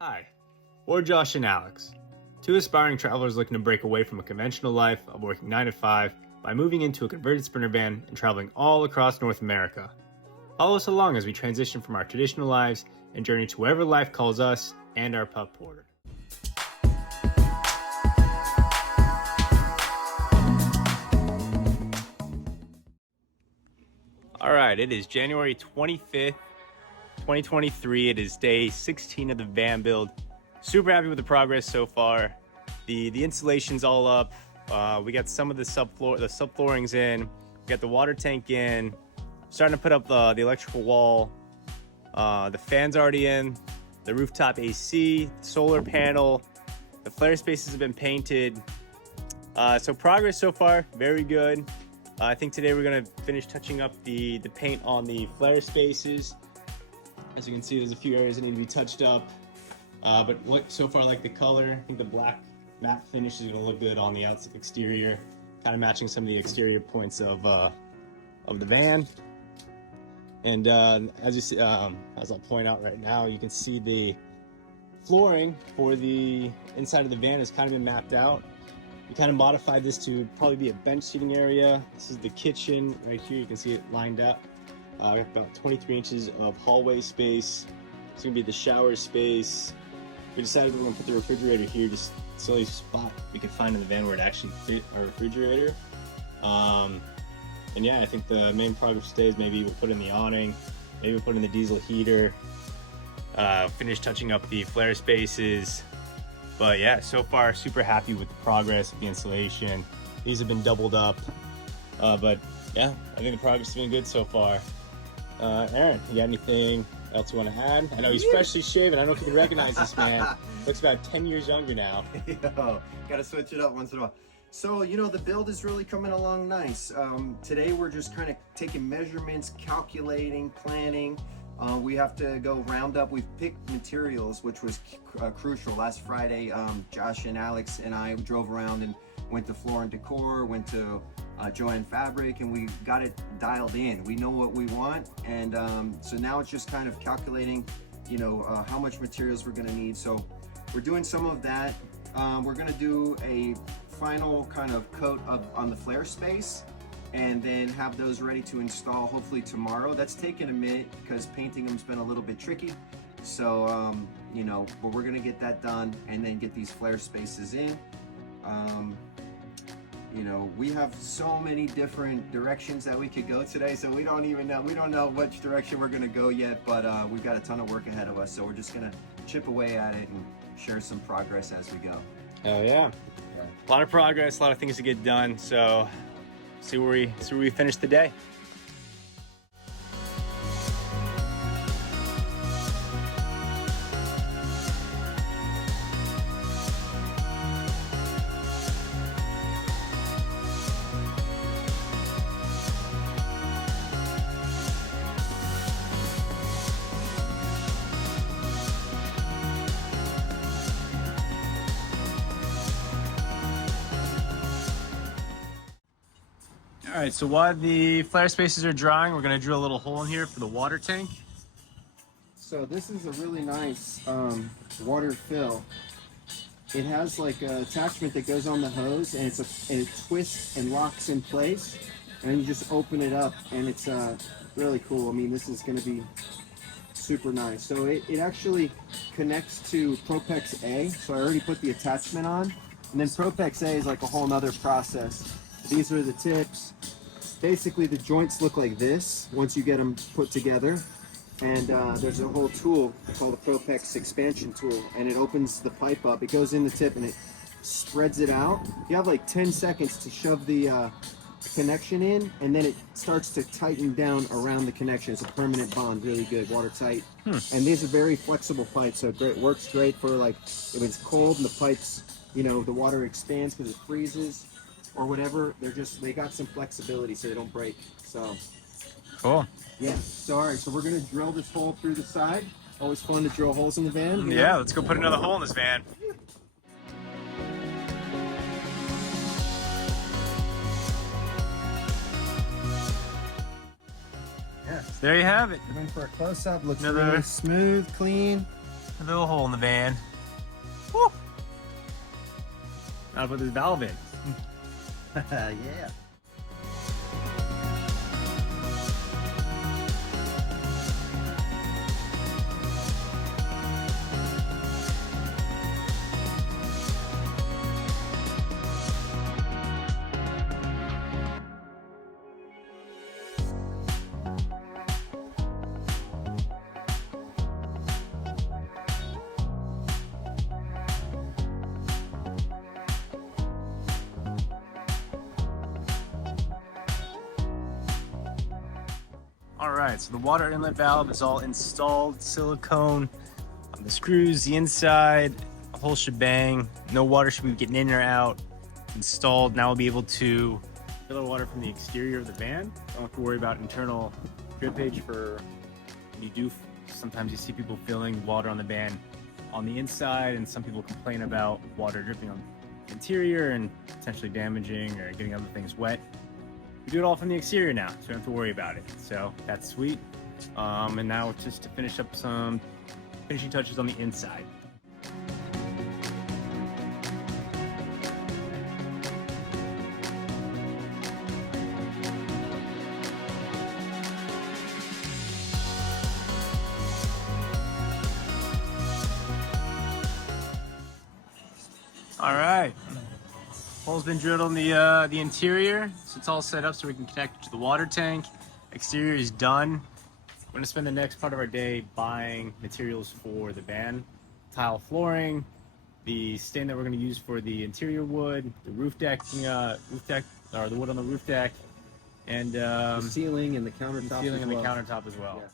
Hi, we're Josh and Alex, two aspiring travelers looking to break away from a conventional life of working 9 to 5 by moving into a converted Sprinter van and traveling all across North America. Follow us along as we transition from our traditional lives and journey to wherever life calls us and our pup Porter. All right, it is January 25th, 2023. It is day 16 of the van build. Super happy with the progress so far. The installation's all up. We got some of the subfloorings in. We got the water tank in. Starting to put up the electrical wall. The fan's already in. The rooftop AC, solar panel. The flare spaces have been painted. So progress so far, very good. I think today we're gonna finish touching up the paint on the flare spaces. As you can see, there's a few areas that need to be touched up. But so far, I like the color. I think the black matte finish is gonna look good on the outside exterior, kind of matching some of the exterior points of the van. And as you see, as I'll point out right now, you can see the flooring for the inside of the van has kind of been mapped out. We kind of modified this to probably be a bench seating area. This is the kitchen right here. You can see it lined up. We have about 23 inches of hallway space. It's gonna be the shower space. We decided we were gonna put the refrigerator here, just it's the only spot we could find in the van where it actually fit our refrigerator. And yeah, I think the main progress today is maybe we'll put in the awning, maybe we'll put in the diesel heater, finish touching up the flare spaces. But yeah, so far super happy with the progress of the installation. These have been doubled up, but yeah, I think the progress has been good so far. Aaron, you got anything else you want to add? I know he's freshly shaven. I don't know if you can recognize this man. Looks about 10 years younger now. Yo, gotta switch it up once in a while. So, the build is really coming along nice. Today we're just kind of taking measurements, calculating, planning. We have to go round up. We've picked materials, which was crucial. Last Friday, Josh and Alex and I drove around and went to Floor and Decor, went to Joanne Fabric, and we got it dialed in. We know what we want, and so now it's just kind of calculating, how much materials we're gonna need. So we're doing some of that. We're gonna do a final kind of coat on the flare space, and then have those ready to install hopefully tomorrow. That's taken a minute because painting them's been a little bit tricky. So, but we're gonna get that done and then get these flare spaces in. We have so many different directions that we could go today, so we don't know which direction we're gonna go yet, but we've got a ton of work ahead of us, so we're just gonna chip away at it and share some progress as we go. Oh yeah. A lot of progress, a lot of things to get done, so see where we finish the day. All right, so while the flare spaces are drying, we're gonna drill a little hole in here for the water tank. So this is a really nice water fill. It has like an attachment that goes on the hose, and it twists and locks in place, and then you just open it up, and it's really cool. I mean, this is gonna be super nice. So it actually connects to Propex A, so I already put the attachment on, and then Propex A is like a whole nother process. These are the tips. Basically, the joints look like this once you get them put together. And there's a whole tool called the Propex expansion tool, and it opens the pipe up. It goes in the tip and it spreads it out. You have like 10 seconds to shove the connection in, and then it starts to tighten down around the connection. It's a permanent bond, really good, watertight. And these are very flexible pipes, so it works great for like if it's cold and the pipes, the water expands because it freezes or whatever. They got some flexibility so they don't break. So Cool. yeah, so all right, so we're gonna drill this hole through the side. Always fun to drill holes in the van. Yeah, let's go put another hole in this van. Yeah. There you have it. Going for a close-up. Looks Another- really smooth, clean. A little hole in the van. Woo! Now to put this valve in. Yeah. All right, so the water inlet valve is all installed, silicone on the screws, the inside, the whole shebang. No water should be getting in or out. Installed. Now we'll be able to fill our water from the exterior of the van. Don't have to worry about internal drippage for when you do. Sometimes you see people filling water on the van on the inside, and some people complain about water dripping on the interior and potentially damaging or getting other things wet. We do it all from the exterior now, so we don't have to worry about it. So that's sweet. And now it's just to finish up some finishing touches on the inside. All right. Hole's been drilled on the interior, so it's all set up so we can connect to the water tank. Exterior is done. We're gonna spend the next part of our day buying materials for the van. Tile flooring, the stand that we're gonna use for the interior wood, the the wood on the roof deck, and The ceiling and the countertop. ceiling as and the well. countertop as well. Yeah.